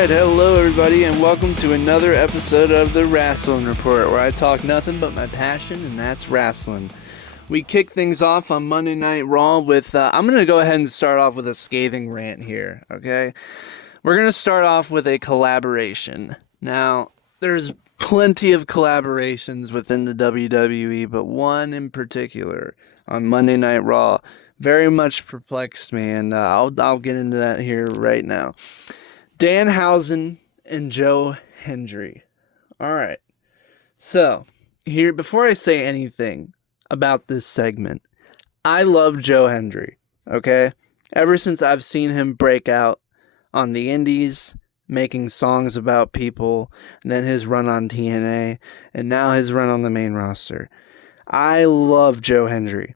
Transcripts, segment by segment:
Alright, hello everybody, and welcome to another episode of the Wrestling Report, where I talk nothing but my passion, and that's wrestling. We kick things off on Monday Night Raw with, I'm going to go ahead and start off with a scathing rant here, okay? We're going to start off with a collaboration. Now, there's plenty of collaborations within the WWE, but one in particular on Monday Night Raw very much perplexed me, and I'll get into that here right now. Danhausen and Joe Hendry. All right. So, here, before I say anything about this segment, I love Joe Hendry, okay? Ever since I've seen him break out on the indies, making songs about people, and then his run on TNA, and now his run on the main roster. I love Joe Hendry.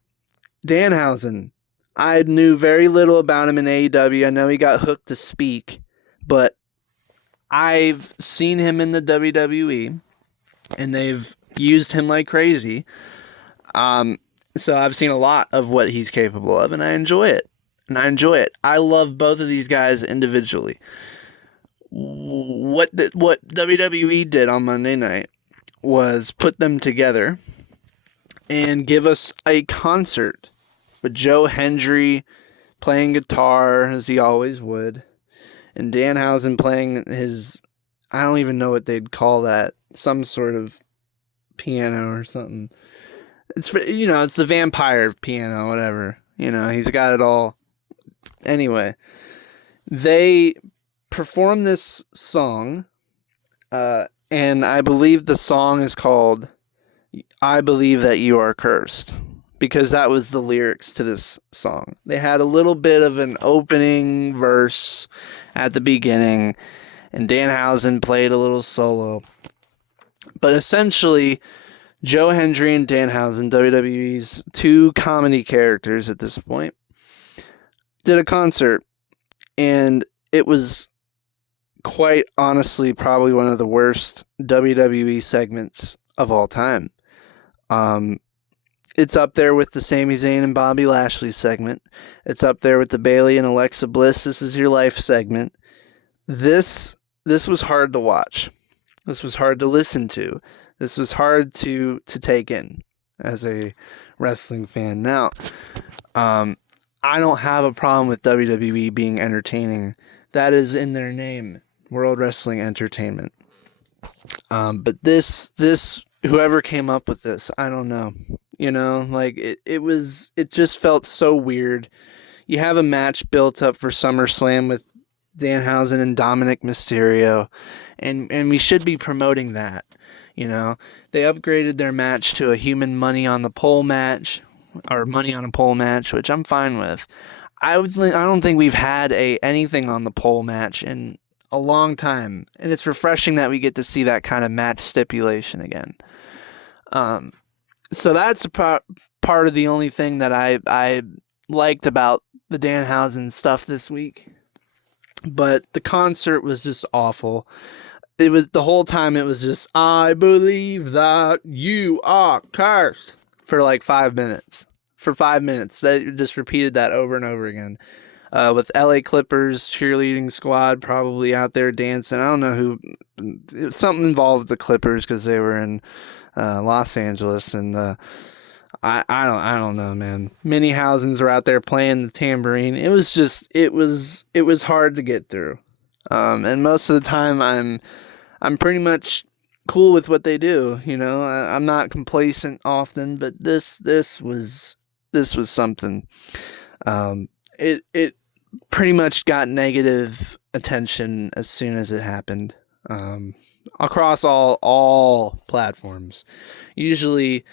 Danhausen, I knew very little about him in AEW. I know he got hooked to Speak, but I've seen him in the WWE, and they've used him like crazy. So I've seen a lot of what he's capable of, and I enjoy it. I love both of these guys individually. What WWE did on Monday night was put them together and give us a concert with Joe Hendry playing guitar as he always would, and Danhausen playing his, I don't even know what they'd call that, some sort of piano or something. It's the vampire piano, whatever. He's got it all. Anyway, they performed this song, and I believe the song is called "I Believe That You Are Cursed," because that was the lyrics to this song. They had a little bit of an opening verse at the beginning, and Danhausen played a little solo. But essentially, Joe Hendry and Danhausen, WWE's two comedy characters at this point, did a concert, and it was quite honestly probably one of the worst WWE segments of all time. It's up there with the Sami Zayn and Bobby Lashley segment. It's up there with the Bayley and Alexa Bliss "This Is Your Life" segment. This was hard to watch. This was hard to listen to. This was hard to take in as a wrestling fan. Now, I don't have a problem with WWE being entertaining. That is in their name, World Wrestling Entertainment. But this whoever came up with this, I don't know. It just felt so weird. You have a match built up for SummerSlam with Danhausen and Dominic Mysterio, and we should be promoting that. They upgraded their match to a human money on a pole match, which I'm fine with. I don't think we've had anything on the pole match in a long time, and it's refreshing that we get to see that kind of match stipulation again. So that's part of the only thing that I liked about the Danhausen stuff this week. But the concert was just awful. It was the whole time. It was just "I believe that you are cursed" for like 5 minutes. For 5 minutes, they just repeated that over and over again. With LA Clippers cheerleading squad probably out there dancing. I don't know who. Something involved the Clippers because they were in Los Angeles, and I don't know, man. Minniehausens were out there playing the tambourine. It was hard to get through. And most of the time I'm pretty much cool with what they do. I'm not complacent often, but this was something. It pretty much got negative attention as soon as it happened. Across all platforms. Usually,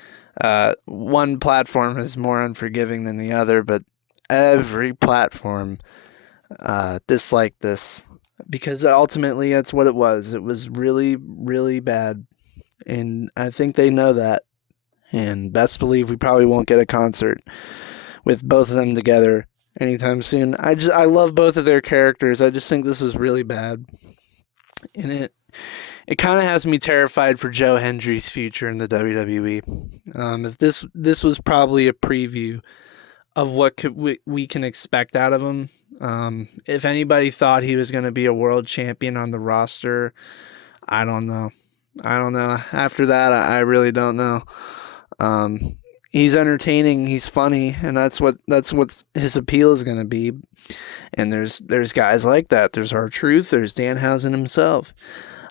one platform is more unforgiving than the other, but every platform disliked this, because ultimately that's what it was. It was really, really bad, and I think they know that, and best believe we probably won't get a concert with both of them together anytime soon. I love both of their characters. I just think this was really bad, and it kind of has me terrified for Joe Hendry's future in the WWE. If this was probably a preview of what we can expect out of him If anybody thought he was going to be a world champion on the roster, I don't know. After that, I really don't know. He's entertaining, he's funny, and that's what his appeal is going to be. And there's guys like that. There's R-Truth, there's Danhausen himself.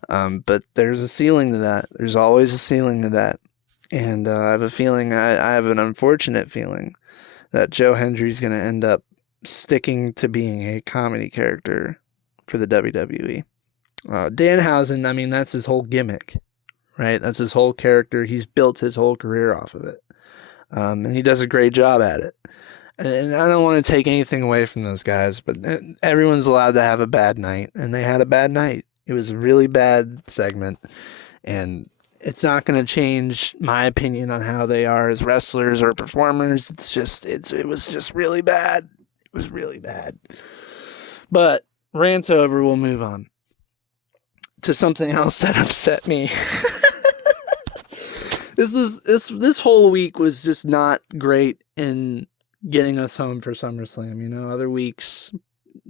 But there's a ceiling to that. There's always a ceiling to that. And I have a feeling, I have an unfortunate feeling that Joe Hendry's going to end up sticking to being a comedy character for the WWE. Danhausen, I mean, that's his whole gimmick, right? That's his whole character. He's built his whole career off of it. And he does a great job at it. And I don't want to take anything away from those guys, but everyone's allowed to have a bad night, and they had a bad night. It was a really bad segment, and it's not going to change my opinion on how they are as wrestlers or performers. It was just really bad. It was really bad. But rant's over. We'll move on to something else that upset me. This whole week was just not great in getting us home for SummerSlam. You know, other weeks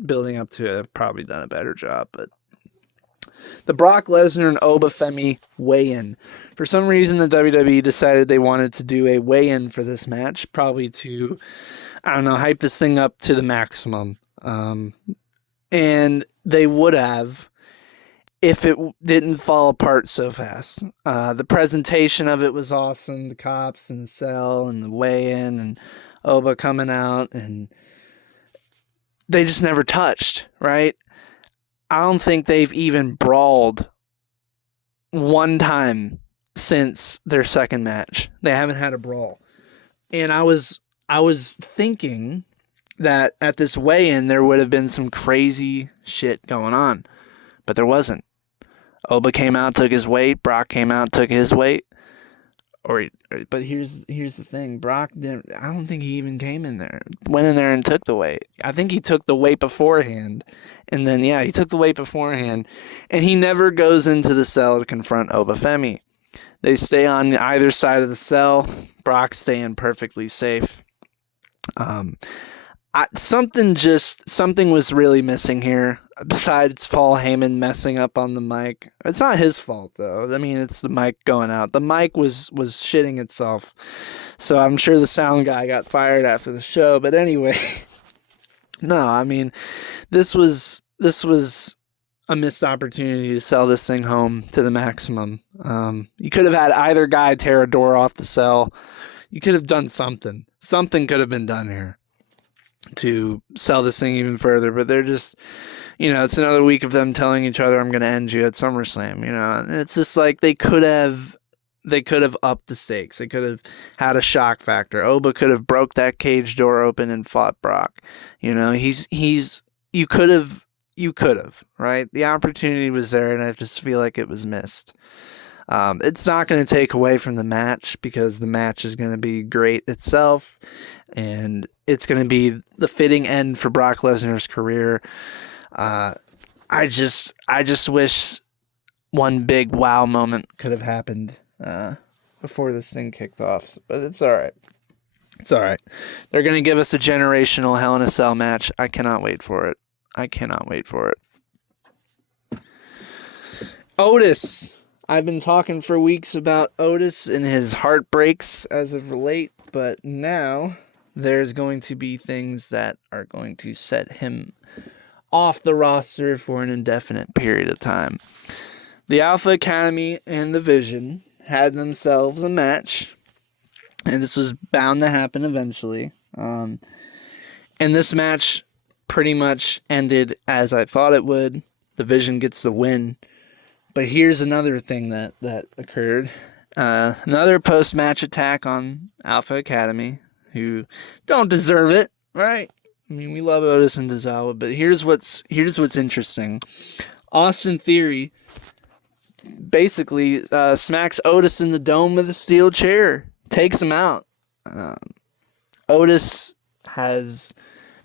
building up to it have probably done a better job, but the Brock Lesnar and Obafemi weigh-in. For some reason, the WWE decided they wanted to do a weigh-in for this match, probably to, I don't know, hype this thing up to the maximum. And they would have if it didn't fall apart so fast. The presentation of it was awesome. The cops and the cell and the weigh-in and Oba coming out, and they just never touched, right? I don't think they've even brawled one time since their second match. They haven't had a brawl. And I was thinking that at this weigh-in there would have been some crazy shit going on, but there wasn't. Oba came out, took his weight. Brock came out, took his weight. But here's the thing. Brock didn't. I don't think he even came in there. Went in there and took the weight. I think he took the weight beforehand, and then he took the weight beforehand, and he never goes into the cell to confront Obafemi. They stay on either side of the cell. Brock staying perfectly safe. Something was really missing here. Besides Paul Heyman messing up on the mic. It's not his fault, though. I mean, it's the mic going out. The mic was shitting itself. So I'm sure the sound guy got fired after the show. But anyway, no, I mean, this was a missed opportunity to sell this thing home to the maximum. You could have had either guy tear a door off the cell. You could have done something. Something could have been done here to sell this thing even further, but they're just, it's another week of them telling each other, I'm going to end you at SummerSlam, and it's just like they could have upped the stakes. They could have had a shock factor. Oba could have broke that cage door open and fought Brock. You could have, right? The opportunity was there, and I just feel like it was missed. It's not going to take away from the match, because the match is going to be great itself, and it's going to be the fitting end for Brock Lesnar's career. I just wish one big wow moment could have happened before this thing kicked off, but it's all right. It's all right. They're going to give us a generational Hell in a Cell match. I cannot wait for it. Otis. I've been talking for weeks about Otis and his heartbreaks as of late, but now there's going to be things that are going to set him off the roster for an indefinite period of time. The Alpha Academy and the Vision had themselves a match, and this was bound to happen eventually. And this match pretty much ended as I thought it would. The Vision gets the win. But here's another thing that occurred. Another post-match attack on Alpha Academy, who don't deserve it, right? I mean, we love Otis and Tozawa, but here's what's interesting. Austin Theory basically smacks Otis in the dome with a steel chair, takes him out. Otis has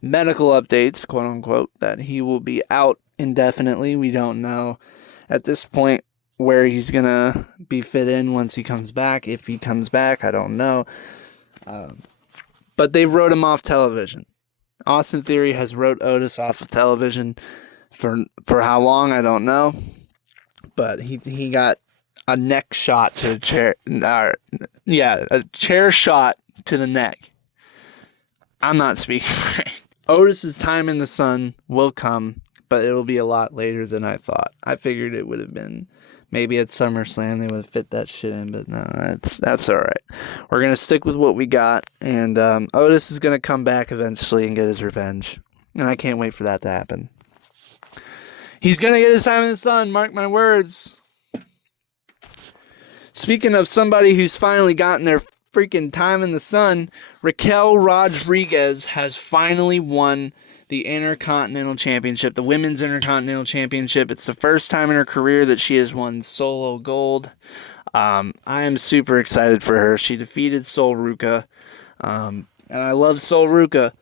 medical updates, quote unquote, that he will be out indefinitely. We don't know at this point where he's gonna be fit in once he comes back. If he comes back, I don't know. But they wrote him off television. Austin Theory has wrote Otis off of television for how long, I don't know. But he got a neck shot to the chair. A chair shot to the neck. I'm not speaking right. Otis's time in the sun will come, but it'll be a lot later than I thought. I figured it would have been maybe at SummerSlam they would have fit that shit in, but no, that's all right. We're gonna stick with what we got, and Otis is gonna come back eventually and get his revenge, and I can't wait for that to happen. He's gonna get his time in the sun. Mark my words. Speaking of somebody who's finally gotten their freaking time in the sun, Raquel Rodriguez has finally won the Intercontinental Championship, the Women's Intercontinental Championship. It's the first time in her career that she has won solo gold. I am super excited for her. She defeated Sol Ruca, and I love Sol Ruca,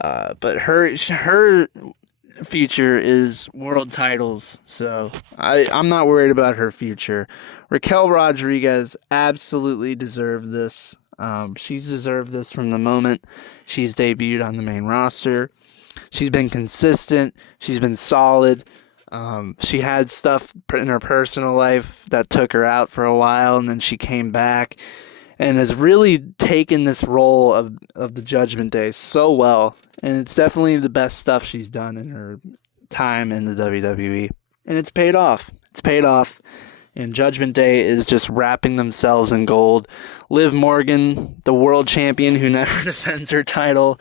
but her future is world titles, so I'm not worried about her future. Raquel Rodriguez absolutely deserved this. She's deserved this from the moment she's debuted on the main roster. She's been consistent. She's been solid. She had stuff in her personal life that took her out for a while, and then she came back and has really taken this role of the Judgment Day so well. And it's definitely the best stuff she's done in her time in the WWE. And it's paid off. It's paid off. And Judgment Day is just wrapping themselves in gold. Liv Morgan, the world champion who never defends her title.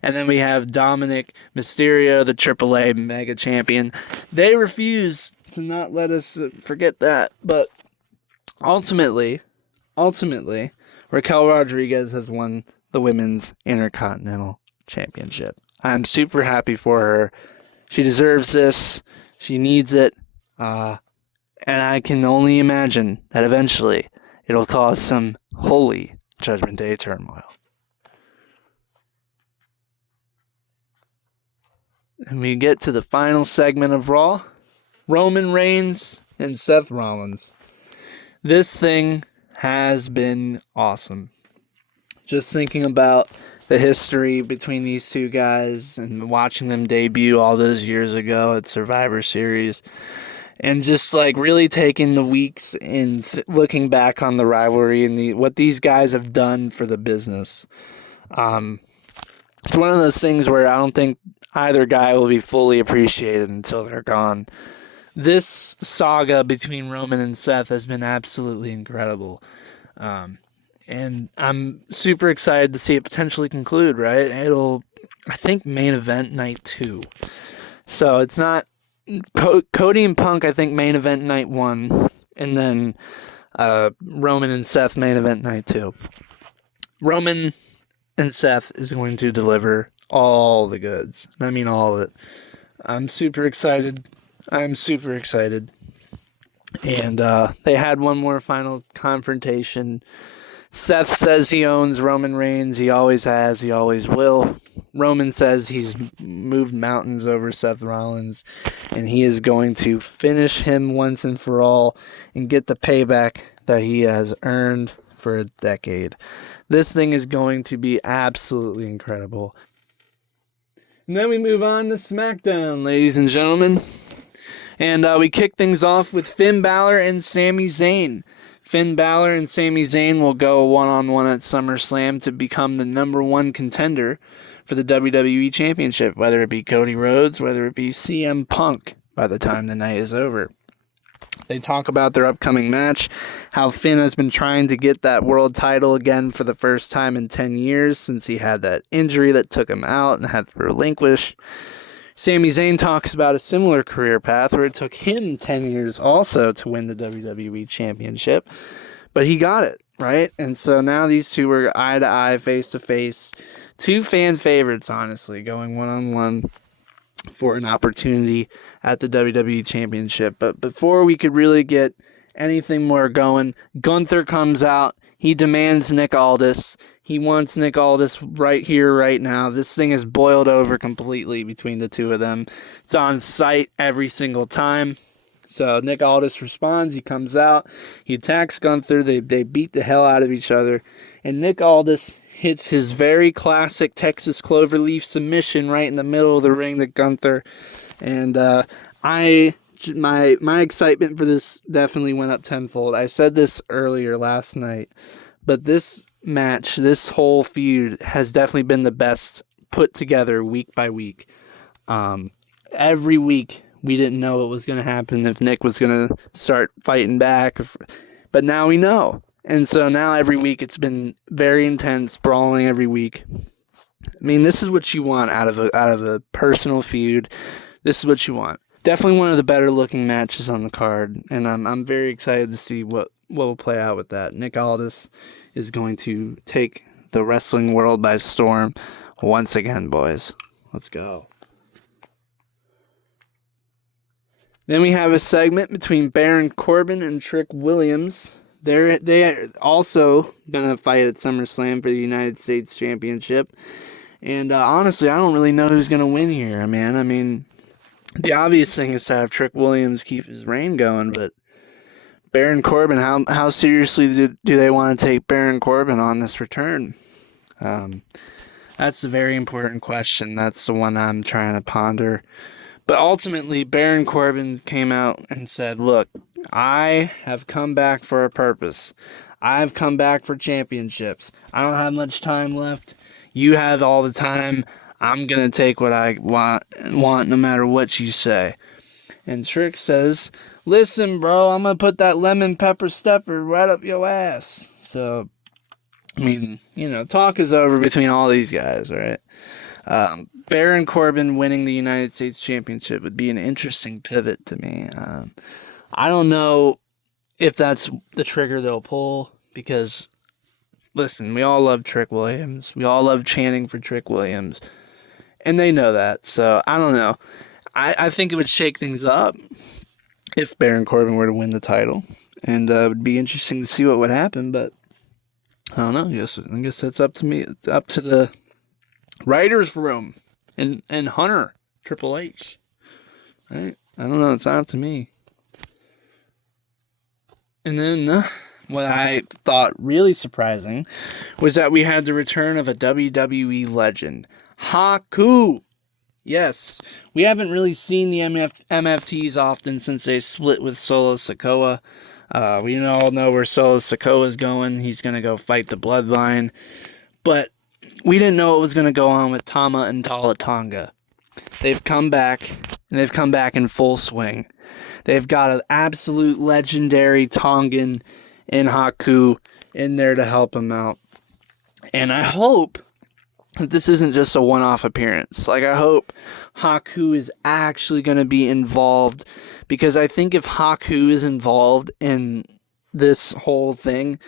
And then we have Dominic Mysterio, the AAA mega champion. They refuse to not let us forget that. But ultimately, Raquel Rodriguez has won the Women's Intercontinental Championship. I'm super happy for her. She deserves this. She needs it. And I can only imagine that eventually it'll cause some holy Judgment Day turmoil. And we get to the final segment of Raw. Roman Reigns and Seth Rollins. This thing has been awesome. Just thinking about the history between these two guys and watching them debut all those years ago at Survivor Series. And just like really taking the weeks and looking back on the rivalry and what these guys have done for the business. It's one of those things where I don't think either guy will be fully appreciated until they're gone. This saga between Roman and Seth has been absolutely incredible. And I'm super excited to see it potentially conclude, right? I think, main event night 2. So it's not Cody and Punk, I think, main event night 1, and then Roman and Seth main event night 2. Roman and Seth is going to deliver all the goods. I mean all of it. I'm super excited. And they had one more final confrontation. Seth says he owns Roman Reigns. He always has. He always will. Roman says he's moved mountains over Seth Rollins, and he is going to finish him once and for all and get the payback that he has earned for a decade. This thing is going to be absolutely incredible. And then we move on to Smackdown, ladies and gentlemen. And we kick things off with Finn Balor and Sami Zayn. Finn Balor and Sami Zayn will go one-on-one at SummerSlam to become the number 1 contender for the WWE Championship, whether it be Cody Rhodes, whether it be CM Punk by the time the night is over. They talk about their upcoming match, how Finn has been trying to get that world title again for the first time in 10 years since he had that injury that took him out and had to relinquish. Sami Zayn talks about a similar career path where it took him 10 years also to win the WWE Championship, but he got it, right? And so now these two are eye to eye, face to face. Two fan favorites, honestly, going one-on-one for an opportunity at the WWE Championship. But before we could really get anything more going, Gunther comes out. He demands Nick Aldis. He wants Nick Aldis right here, right now. This thing is boiled over completely between the two of them. It's on site every single time. So Nick Aldis responds. He comes out. He attacks Gunther. They beat the hell out of each other. And Nick Aldis hits his very classic Texas Cloverleaf submission right in the middle of the ring to Gunther. And my excitement for this definitely went up tenfold. I said this earlier last night, but this match, this whole feud has definitely been the best put together week by week. Every week we didn't know what was going to happen, if Nick was going to start fighting back, but now we know. And so now every week it's been very intense, brawling every week. I mean, this is what you want out of a personal feud. This is what you want. Definitely one of the better looking matches on the card, and I'm very excited to see what will play out with that. Nick Aldis is going to take the wrestling world by storm once again, boys. Let's go. Then we have a segment between Baron Corbin and Trick Williams. They also gonna fight at SummerSlam for the United States Championship. And honestly, I don't really know who's gonna win here, man. I mean, the obvious thing is to have Trick Williams keep his reign going, but Baron Corbin, how seriously do they want to take Baron Corbin on this return? That's a very important question. That's the one I'm trying to ponder. But ultimately, Baron Corbin came out and said, look, I have come back for a purpose. I've come back for championships. I don't have much time left. You have all the time. I'm going to take what I want no matter what you say. And Trick says, listen, bro, I'm going to put that lemon pepper stuffer right up your ass. So, I mean, talk is over between all these guys, right? Baron Corbin winning the United States Championship would be an interesting pivot to me. I don't know if that's the trigger they'll pull, because, listen, we all love Trick Williams. We all love chanting for Trick Williams. And they know that, so I don't know. I think it would shake things up if Baron Corbin were to win the title. And it would be interesting to see what would happen, but I don't know. I guess that's up to me. It's up to the writer's room and Hunter, Triple H. Right? I don't know. It's not up to me. And then what I thought really surprising was that we had the return of a WWE legend, Haku. Yes, we haven't really seen the MFTs often since they split with Solo Sikoa. We all know where Solo Sikoa is going. He's going to go fight the Bloodline. But we didn't know what was going to go on with Tama and Tala Tonga. They've come back, and they've come back in full swing. They've got an absolute legendary Tongan in Haku in there to help him out. And I hope that this isn't just a one-off appearance. Like, I hope Haku is actually going to be involved, because I think if Haku is involved in this whole thing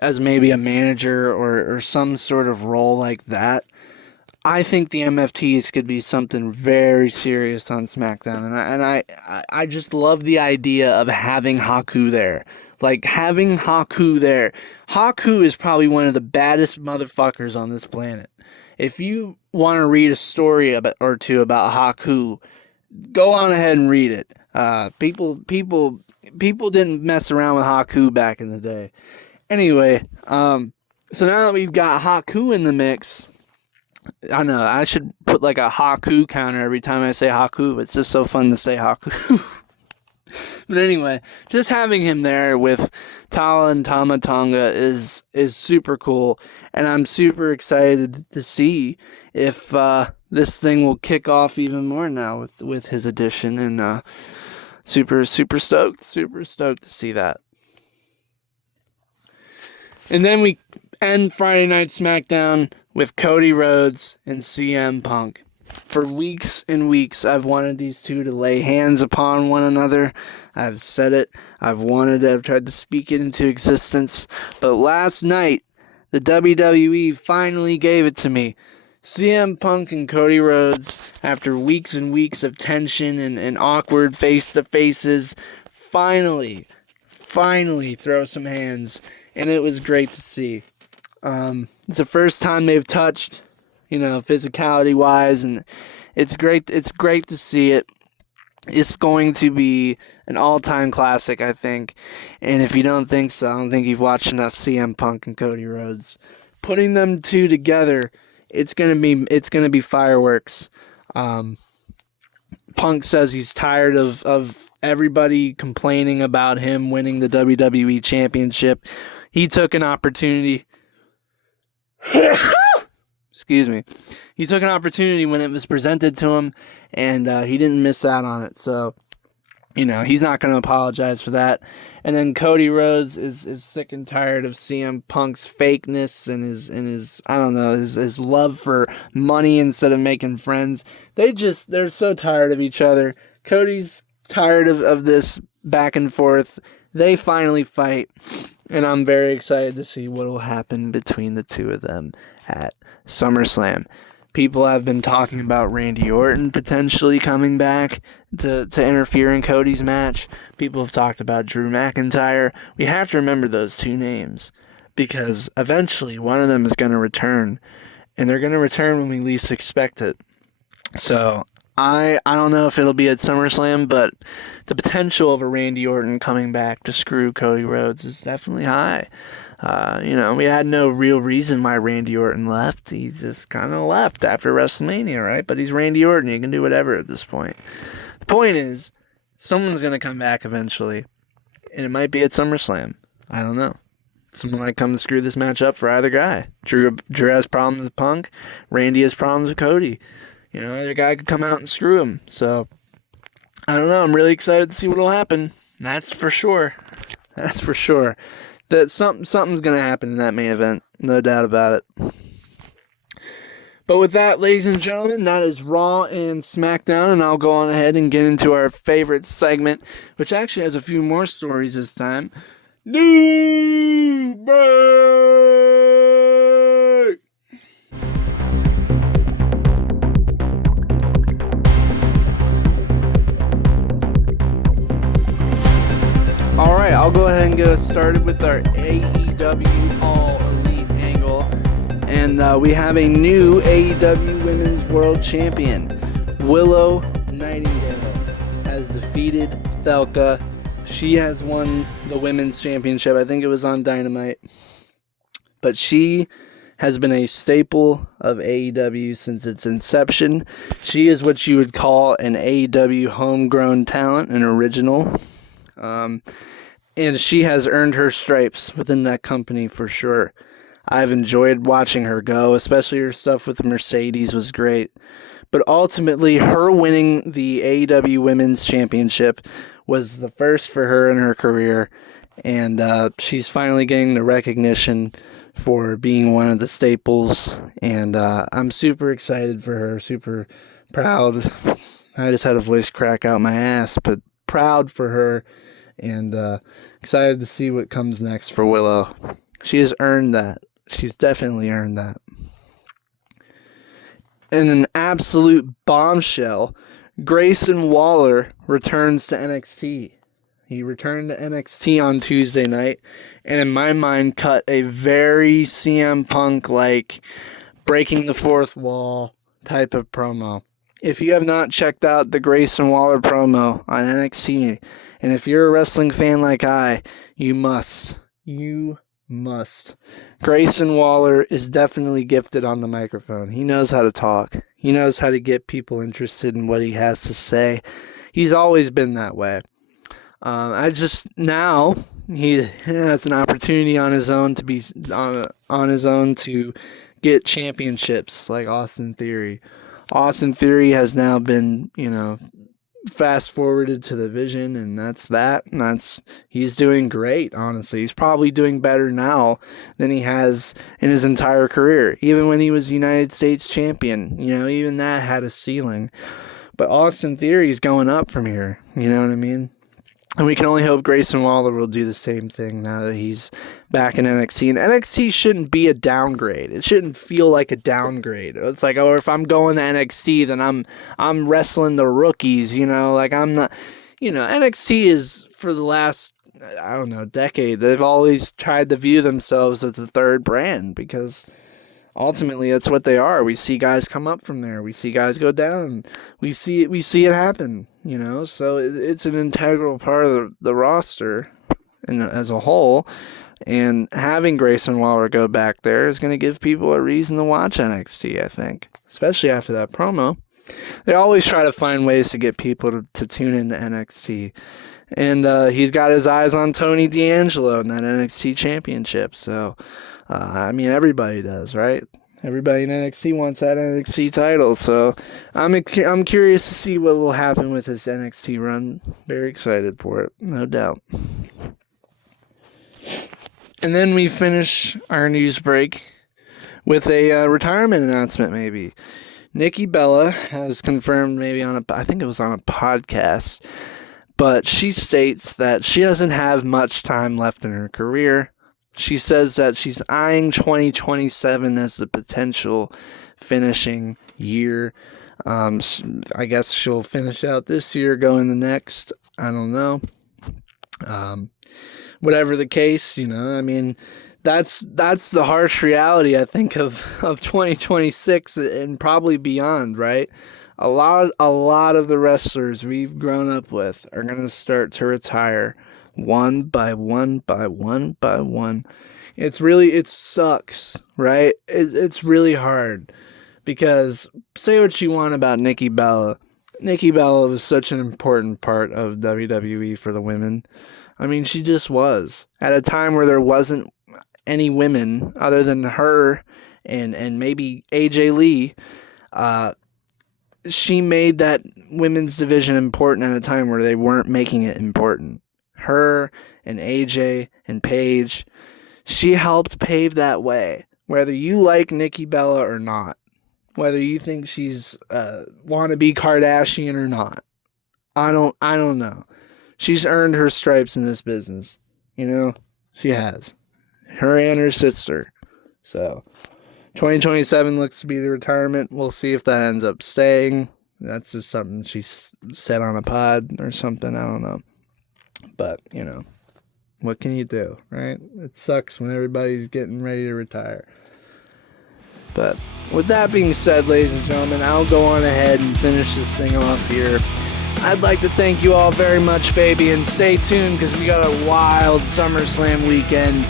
as maybe a manager or some sort of role like that, I think the MFTs could be something very serious on SmackDown. And I just love the idea of having Haku there. Like, having Haku there. Haku is probably one of the baddest motherfuckers on this planet. If you want to read a story or two about Haku, go on ahead and read it. People didn't mess around with Haku back in the day. Anyway, so now that we've got Haku in the mix, I know I should put like a Haku counter every time I say Haku. It's just so fun to say Haku. But anyway, just having him there with Tala and Tama Tonga is super cool, and I'm super excited to see if this thing will kick off even more now with his addition, and super stoked to see that. And then we end Friday Night SmackDown with Cody Rhodes and CM Punk. For weeks and weeks, I've wanted these two to lay hands upon one another. I've said it. I've tried to speak it into existence. But last night, the WWE finally gave it to me. CM Punk and Cody Rhodes, after weeks and weeks of tension and awkward face-to-faces, finally throw some hands. And it was great to see. It's the first time they've touched, physicality-wise, and it's great to see it. It's going to be an all-time classic, I think. And if you don't think so, I don't think you've watched enough CM Punk and Cody Rhodes. putting them two together, it's gonna be fireworks. Punk says he's tired of everybody complaining about him winning the WWE Championship. He took an opportunity. Excuse me. He took an opportunity when it was presented to him, and he didn't miss out on it. So, he's not going to apologize for that. And then Cody Rhodes is sick and tired of CM Punk's fakeness and his I don't know, his love for money instead of making friends. They're so tired of each other. Cody's tired of this back and forth. They finally fight, and I'm very excited to see what will happen between the two of them at SummerSlam. People have been talking about Randy Orton potentially coming back to interfere in Cody's match. People have talked about Drew McIntyre. We have to remember those two names because eventually one of them is going to return, and they're going to return when we least expect it. So I don't know if it'll be at SummerSlam, but the potential of a Randy Orton coming back to screw Cody Rhodes is definitely high. We had no real reason why Randy Orton left. He just kind of left after WrestleMania, right? But he's Randy Orton. He can do whatever at this point. The point is, someone's going to come back eventually, and it might be at SummerSlam. I don't know. Someone might come to screw this match up for either guy. Drew has problems with Punk. Randy has problems with Cody. Either guy could come out and screw him. So, I don't know. I'm really excited to see what will happen. That's for sure. That's for sure. That something's going to happen in that main event. No doubt about it. But with that, ladies and gentlemen, that is Raw and Smackdown, and I'll go on ahead and get into our favorite segment, which actually has a few more stories this time. New Break! Alright, I'll go ahead and get us started with our AEW All Elite angle. And we have a new AEW Women's World Champion. Willow Nightingale has defeated Thelka. She has won the Women's Championship. I think it was on Dynamite. But she has been a staple of AEW since its inception. She is what you would call an AEW homegrown talent, an original. And she has earned her stripes within that company for sure. I've enjoyed watching her go, especially her stuff with Mercedes was great. But ultimately, her winning the AEW Women's Championship was the first for her in her career. And she's finally getting the recognition for being one of the staples. And I'm super excited for her, super proud. I just had a voice crack out my ass, but proud for her. And excited to see what comes next for Willow. She has earned that. She's definitely earned that. And an absolute bombshell, Grayson Waller returns to NXT. He returned to NXT on Tuesday night, and in my mind cut a very CM Punk-like breaking the fourth wall type of promo. If you have not checked out the Grayson Waller promo on NXT, and if you're a wrestling fan like I, you must. You must. Grayson Waller is definitely gifted on the microphone. He knows how to talk. He knows how to get people interested in what he has to say. He's always been that way. Now he has an opportunity on his own to be on his own to get championships like Austin Theory. Austin Theory has now been, fast forwarded to the Vision, and he's doing great, honestly. He's probably doing better now than he has in his entire career. Even when he was United States champion, even that had a ceiling. But Austin Theory's going up from here, you know what I mean? And we can only hope Grayson Waller will do the same thing now that he's back in NXT. And NXT shouldn't be a downgrade. It shouldn't feel like a downgrade. It's like, if I'm going to NXT, then I'm wrestling the rookies, like I'm not, NXT is for the last, decade. They've always tried to view themselves as the third brand because ultimately that's what they are. We see guys come up from there. We see guys go down. We see it happen, so it's an integral part of the roster and as a whole. And having Grayson Waller go back there is going to give people a reason to watch NXT, I think, especially after that promo. They always try to find ways to get people to tune into NXT. And he's got his eyes on Tony D'Angelo in that NXT championship. So, I mean, everybody does, right? Everybody in NXT wants that NXT title. So, I'm curious to see what will happen with this NXT run. Very excited for it, no doubt. And then we finish our news break with a retirement announcement, maybe. Nikki Bella has confirmed, maybe I think it was on a podcast, but she states that she doesn't have much time left in her career. She says that she's eyeing 2027 as the potential finishing year. I guess she'll finish out this year, go in the next. I don't know. Whatever the case, I mean, that's the harsh reality, I think, of 2026 and probably beyond, right? A lot of the wrestlers we've grown up with are going to start to retire one by one by one by one. It sucks, right? It's really hard because say what you want about Nikki Bella. Nikki Bella was such an important part of WWE for the women. I mean, she just was. At a time where there wasn't any women other than her and maybe AJ Lee, she made that women's division important at a time where they weren't making it important. Her and AJ and Paige, she helped pave that way. Whether you like Nikki Bella or not, whether you think she's wannabe Kardashian or not, I don't know. She's earned her stripes in this business. She has. Her and her sister. So, 2027 looks to be the retirement. We'll see if that ends up staying. That's just something she said on a pod or something. I don't know. But, what can you do, right? It sucks when everybody's getting ready to retire. But with that being said, ladies and gentlemen, I'll go on ahead and finish this thing off here. I'd like to thank you all very much, baby, and stay tuned because we got a wild SummerSlam weekend